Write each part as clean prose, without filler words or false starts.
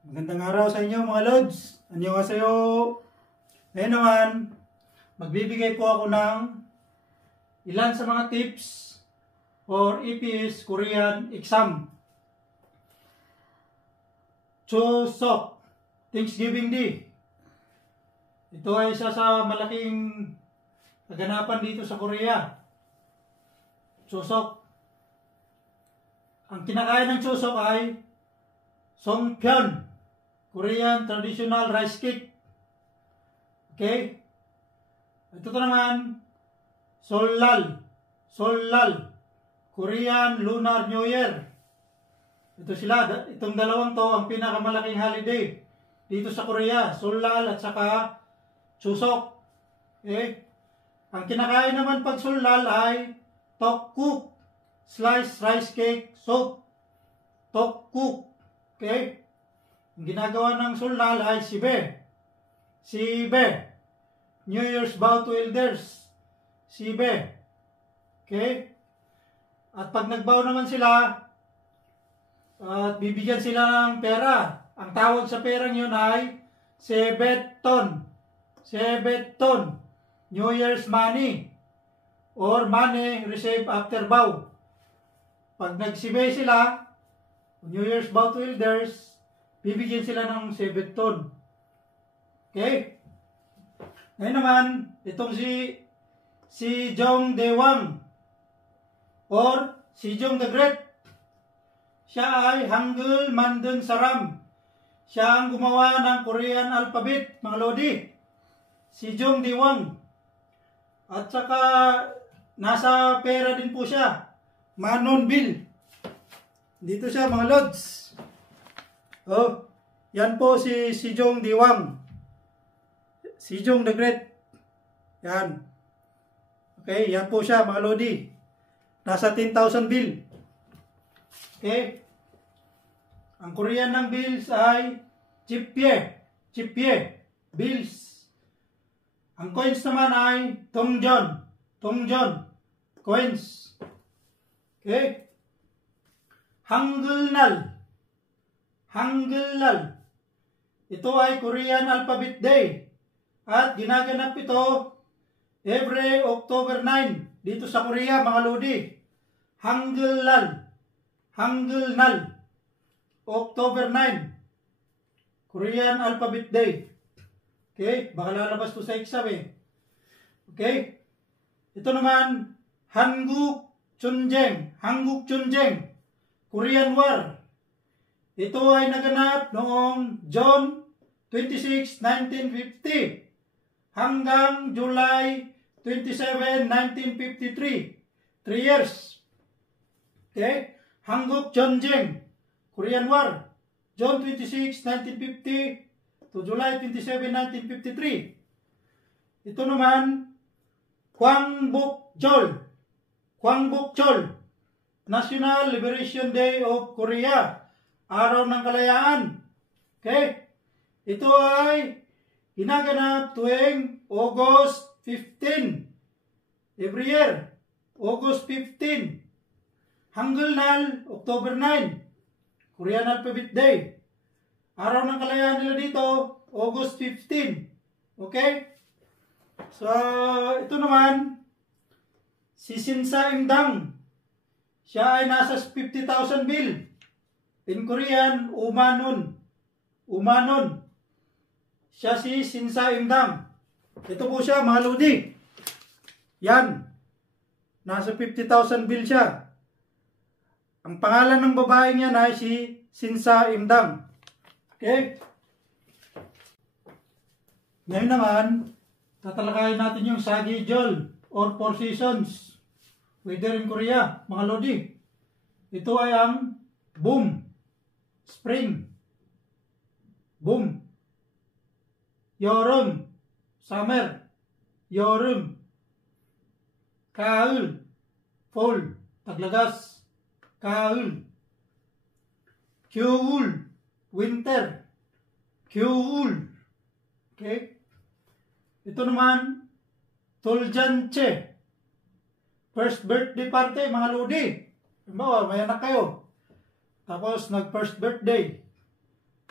Magandang araw sa inyo mga Lods. Annyeonghaseyo. Ngayon naman, magbibigay po ako ng ilan sa mga tips for EPS Korean exam. Chuseok, Thanksgiving Day. Ito ay isa sa malaking kaganapan dito sa Korea. Chuseok. Ang kinakain ng Chuseok ay Songpyeon, Korean traditional rice cake. Okay? Ito naman, Seollal, Korean Lunar New Year. Ito sila, itong dalawang to ang pinakamalaking holiday dito sa Korea, Seollal at saka Chuseok. Okay? Ang kinakain naman pag Seollal ay tteokguk, sliced rice cake soup. Tteokguk. Okay? Ang ginagawa ng Seollal ay sibe. New Year's vow to elders. Sibe. Okay? At pag nagbow naman sila, at bibigyan sila ng pera. Ang tawag sa perang yun ay sebetton. Sebetton. New Year's money. Or money received after vow. Pag nagsibe sila, New Year's vow to elders, bibigyan sila ng sebetton. Okay? Ngayon naman, itong si Jong Daewang or si Jong the Great. Siya ay Hangul Mandeun Saram. Siya ang gumawa ng Korean alphabet, mga lodi. Si Jong Daewang. At saka nasa pera din po siya. Manon Bill. Dito siya mga Lods. Oh, yan po si Jong Daewang. Si Jong the Great. Yan. Okay, yan po siya mga Lodi. Nasa 10,000 bill. Okay. Ang Korean ng bills ay chipye. Chipye. Bills. Ang coins naman ay dongjeon. Dongjeon. Coins. Okay. Hangulnal. Hangulnal. Ito ay Korean Alphabet Day. At ginaganap ito every October 9 dito sa Korea, mga lodi. Hangulnal. Hangulnal. October 9. Korean Alphabet Day. Okay? Baka lalabas to sa exam eh. Okay? Ito naman, Hanguk Chunjeng. Hanguk Chunjeng. Korean War. Ito ay naganap noong June 26, 1950 hanggang July 27, 1953. 3 years. Okay? Hanguk Chunjeng. Korean War. June 26, 1950 to July 27, 1953. Ito naman, Kwangbokjeol. Kwangbokjeol. National Liberation Day of Korea. Araw ng Kalayaan. Okay? Ito ay ginaganap tuwing August 15. Every year. August 15. Hangulnal, October 9. Korean Alphabet Day. Araw ng Kalayaan nila dito, August 15. Okay? So, ito naman, si Sinsa Imdang. Siya ay nasa 50,000 bill. In Korean, Umanon. Umanon. Siya si Sinsa Imdang. Ito po siya, mga lodi. Yan. Nasa 50,000 bill siya. Ang pangalan ng babaeng yan ay si Sinsa Imdang. Okay? Ngayon naman, tatalakayin natin yung Sagijeol or 4 seasons. Weather in Korea, mga lodi. Ito ay ang boom, spring, boom, 여름, summer, 여름, 가을, fall, taglagas, 가을, 겨울, winter, 겨울. Okay? Ito naman, 돌잔치, first birthday party, mga lodi. Halimbawa, may anak kayo. Tapos, nag-first birthday.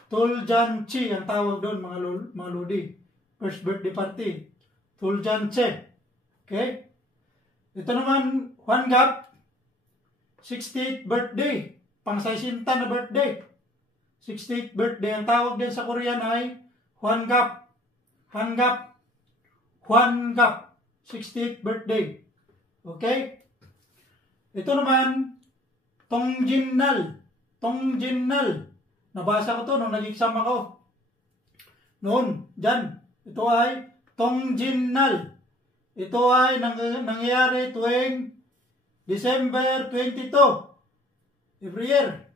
Tuljanchi ang tawag doon mga lodi. First birthday party. Tuljanche. Okay? Ito naman, Juan Gap, 68th birthday. Pang-60 na birthday. 68th birthday. Ang tawag din sa Korean ay Juan Gap. Juan Gap. Juan Gap. 68th birthday. Okay? Ito naman, Tongjinnal. Tongjinnal. Nabasa ko to nung nag-exam ako. Noon, dyan. Ito ay Tongjinnal. Ito ay nangyayari tuwing December 22. Every year.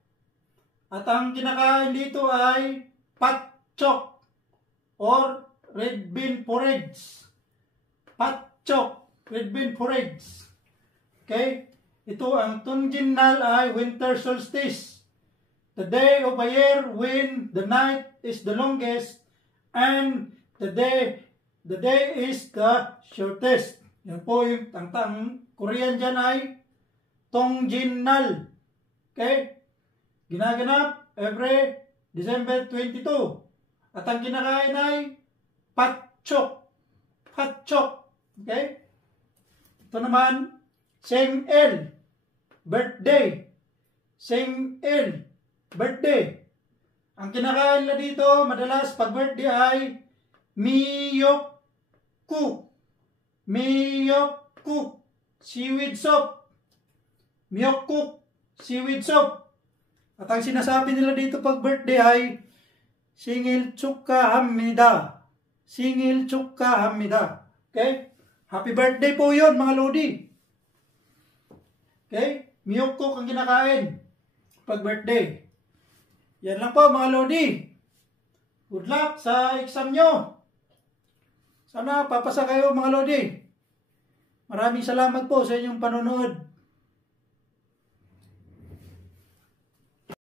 At ang kinakain dito ay patchok or red bean porridge. Patchok, red bean porridge. Okay? Ito ang Tongjinnal ay winter solstice. The day of a year when the night is the longest and the day is the shortest. Yan po yung ang Korean dyan ay Tongjinnal. Okay? Ginaganap every December 22. At ang kinakain ay patchok. Patchok. Okay? Ito naman, Seng-el. Birthday. Seng-el. Birthday. Ang kinakain na dito, madalas pag birthday ay miyokku. Miyokku. Seaweed soup. Miyokku. Seaweed soup. At ang sinasabi nila dito pag birthday ay Singil 축하합니다. Singil 축하합니다. Okay? Happy birthday po yun mga lodi. Okay? Miyokku ang kinakain pag birthday. Yan lang po mga lodi. Good luck sa exam nyo. Sana papasa kayo mga lodi. Maraming salamat po sa inyong panonood.